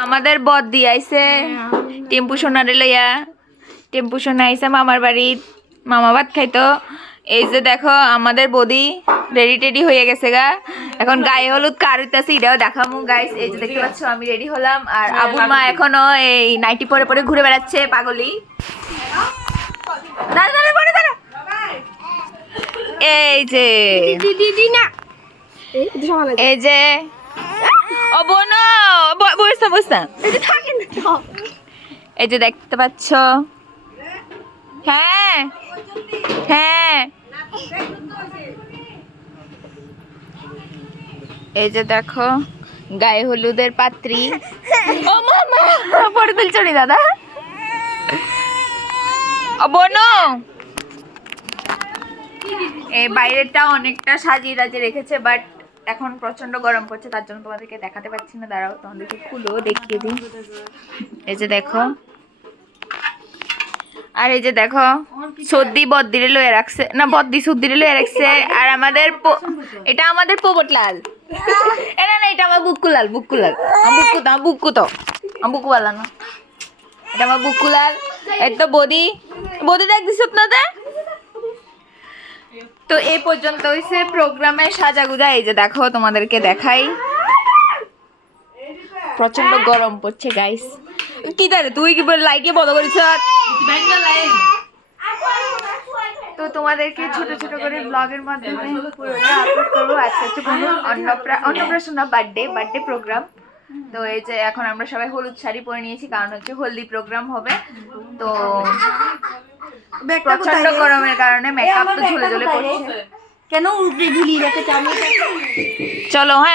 আমাদের বদ দিয়ে আইছে টেম্পু সোনারে লইয়া টেম্পু সোনা আইছে মামার বাড়ি মামা ভাত খাইতো এই যে দেখো আমাদের বদি রেডি টেডি হয়ে গেছে গা এখন গায়ে হলুদ কার হইতাছে এটাও দেখামু গাইস এই যে দেখতে পাচ্ছ আমি রেডি হলাম আর আবুর মা এখনো এই নাইটি পরে পরে ঘুরে বেড়াচ্ছে পাগলি দাঁড়া দাঁড়া পরে দাঁড়া এই যে এই যে ও বোনো বসনা বসনা এই যে দেখতে পাচ্ছ হ্যাঁ হ্যাঁ এই যে দেখো গায়ে হলুদের পাত্রী ও মামা পড়ে তুলছো নি দাদা ও বোনো এই বাইরেটা অনেকটা সাজিয়ে রাজিয়ে রেখেছে বাট এখন প্রচন্ড গরম পড়ছে তার জন্য তোমাদেরকে দেখাতে পাচ্ছি না দাঁড়াও তোমাদেরকে খুলো দেখিয়ে দিই এই যে দেখো আর এই যে দেখো সর্দি বদ্দিরে লয়ে রাখছে না বদ্দি সর্দিরে লয়ে রাখছে আর আমাদের এটা আমাদের পোপটলাল এটা না এটা আমার বুকুলাল বুকুলাল আমার বুকু তো আমার বুকু বলা না এটা আমার বুকুলাল এই তো বদি বদি দেখ দিস আপনাদের তো এই পর্যন্ত হইছে প্রোগ্রামের সাজাগুজা এই যে দেখো তোমাদেরকে দেখাই প্রচন্ড গরম পড়ছে গাইস কি দাঁড়ে তুই কি বলে লাইটে বন্ধ করিস তো তোমাদেরকে ছোট ছোট করে ব্লগের মাধ্যমে পুরোটা আপলোড করবো আজকে হচ্ছে অন্নপ্রাশনা বার্থডে প্রোগ্রাম তো এই যে এখন আমরা সবাই হলুদ শাড়ি পরে নিয়েছি কারণ হচ্ছে হলদি প্রোগ্রাম হবে তো প্রচন্ড গরমের কারণে মেকআপ তো ঝুলে ঝুলে পড়ছে কেন উল্টে ঝুলিয়ে রেখেছে আমি চলো হ্যাঁ